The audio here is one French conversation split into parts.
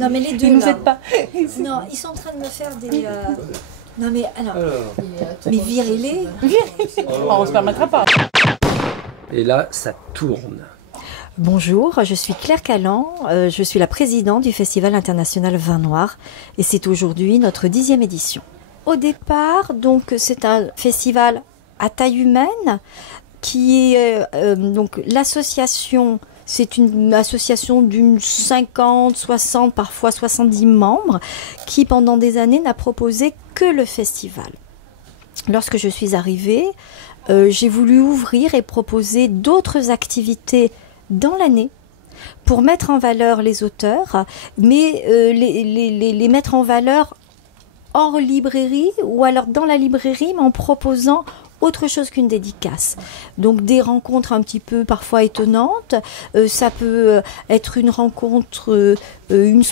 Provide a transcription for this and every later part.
Non mais les deux Ils nous là. aident pas. Non, ils sont en train de me faire des... Non mais alors... Mais virez-les. On se permettra pas. Et là, ça tourne. Bonjour, je suis Claire Callan, je suis la présidente du Festival international Vin Noir et c'est aujourd'hui notre 10e édition. Au départ, donc c'est un festival à taille humaine qui est donc l'association. C'est une association d'une 50, 60, parfois 70 membres qui, pendant des années, n'a proposé que le festival. Lorsque je suis arrivée, j'ai voulu ouvrir et proposer d'autres activités dans l'année pour mettre en valeur les auteurs, mais les mettre en valeur hors librairie ou alors dans la librairie, mais en proposant autre chose qu'une dédicace. Donc des rencontres un petit peu parfois étonnantes. Ça peut être une rencontre,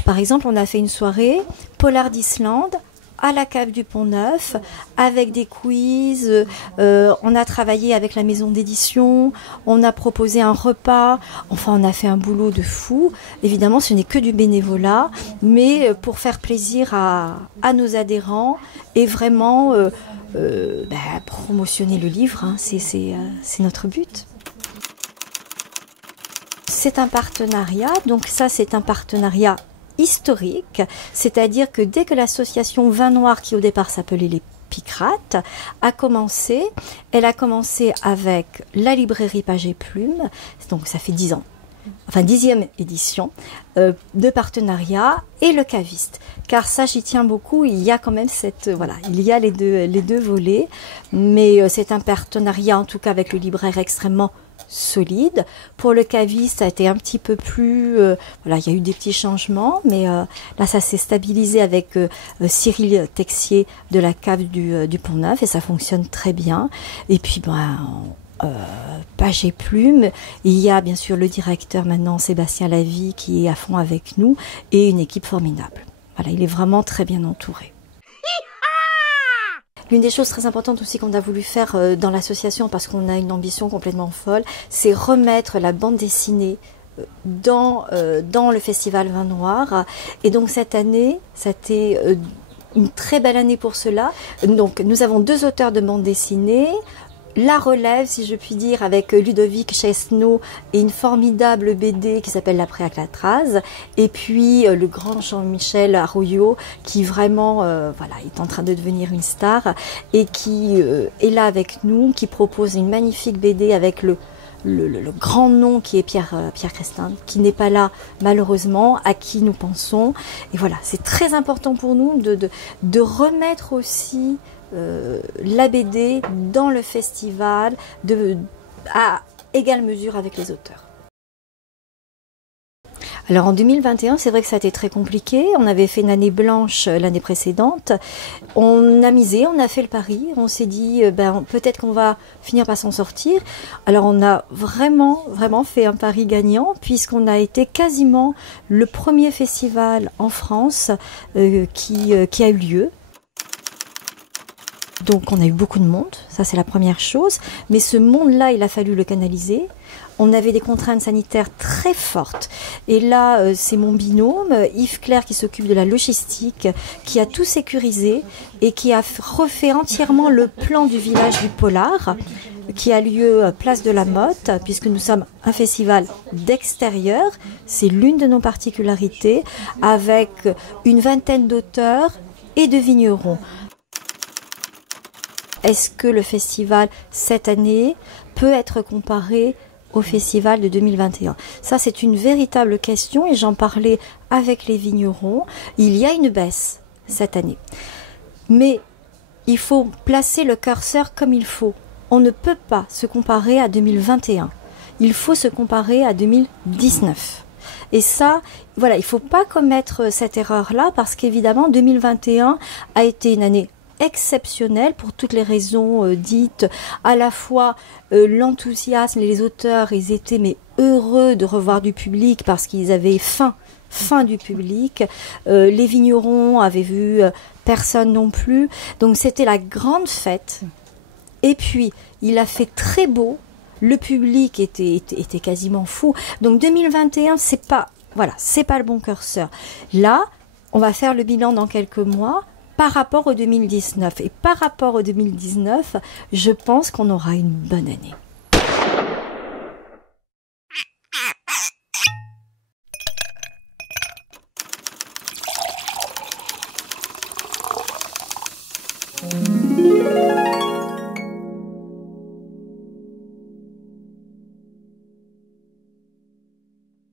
par exemple, on a fait une soirée Polar d'Islande à la cave du Pont-Neuf avec des quiz. On a travaillé avec la maison d'édition. On a proposé un repas. Enfin, on a fait un boulot de fou. Évidemment, ce n'est que du bénévolat, mais pour faire plaisir à nos adhérents et vraiment promotionner le livre, hein, c'est notre but. C'est un partenariat, donc ça c'est un partenariat historique, c'est-à-dire que dès que l'association Vin Noir, qui au départ s'appelait les Picrates, a commencé, elle a commencé avec la librairie Page et Plume, donc ça fait 10 ans. Enfin 10e édition de partenariat et le caviste, car ça j'y tiens beaucoup. Il y a quand même il y a les deux volets, mais c'est un partenariat en tout cas avec le libraire extrêmement solide. Pour le caviste, ça a été un petit peu plus il y a eu des petits changements, mais là ça s'est stabilisé avec Cyril Texier de la cave du Pont-Neuf et ça fonctionne très bien. Et puis Page et Plume, il y a bien sûr le directeur maintenant Sébastien Lavie qui est à fond avec nous et une équipe formidable. Voilà, il est vraiment très bien entouré. L'une des choses très importantes aussi qu'on a voulu faire dans l'association, parce qu'on a une ambition complètement folle, c'est remettre la bande dessinée dans le festival Vin Noir. Et donc cette année, c'était une très belle année pour cela. Donc nous avons 2 auteurs de bande dessinée. La relève, si je puis dire, avec Ludovic Chesneau et une formidable BD qui s'appelle L'Après-Alcatraz, et puis le grand Jean-Michel Arroyo qui vraiment est en train de devenir une star et qui est là avec nous, qui propose une magnifique BD avec le grand nom qui est Pierre Crestin, qui n'est pas là malheureusement, à qui nous pensons. Et voilà, c'est très important pour nous de remettre aussi la BD dans le festival à égale mesure avec les auteurs. Alors en 2021, c'est vrai que ça a été très compliqué. On avait fait une année blanche l'année précédente. On a misé, on a fait le pari. On s'est dit, peut-être qu'on va finir par s'en sortir. Alors on a vraiment fait un pari gagnant, puisqu'on a été quasiment le premier festival en France qui a eu lieu. Donc on a eu beaucoup de monde, ça c'est la première chose, mais ce monde-là, il a fallu le canaliser. On avait des contraintes sanitaires très fortes. Et là, c'est mon binôme, Yves Claire, qui s'occupe de la logistique, qui a tout sécurisé et qui a refait entièrement le plan du village du Polar, qui a lieu place de la Motte, puisque nous sommes un festival d'extérieur. C'est l'une de nos particularités, avec une vingtaine d'auteurs et de vignerons. Est-ce que le festival, cette année, peut être comparé au festival de 2021? Ça, c'est une véritable question et j'en parlais avec les vignerons. Il y a une baisse cette année. Mais il faut placer le curseur comme il faut. On ne peut pas se comparer à 2021. Il faut se comparer à 2019. Et ça, voilà, il ne faut pas commettre cette erreur-là parce qu'évidemment, 2021 a été une année exceptionnelle pour toutes les raisons dites. À la fois l'enthousiasme, les auteurs, ils étaient mais heureux de revoir du public parce qu'ils avaient faim du public. Les vignerons avaient vu personne non plus. Donc c'était la grande fête. Et puis, il a fait très beau. Le public était quasiment fou. Donc 2021, c'est pas le bon curseur. Là, on va faire le bilan dans quelques mois par rapport au 2019. Et par rapport au 2019, je pense qu'on aura une bonne année.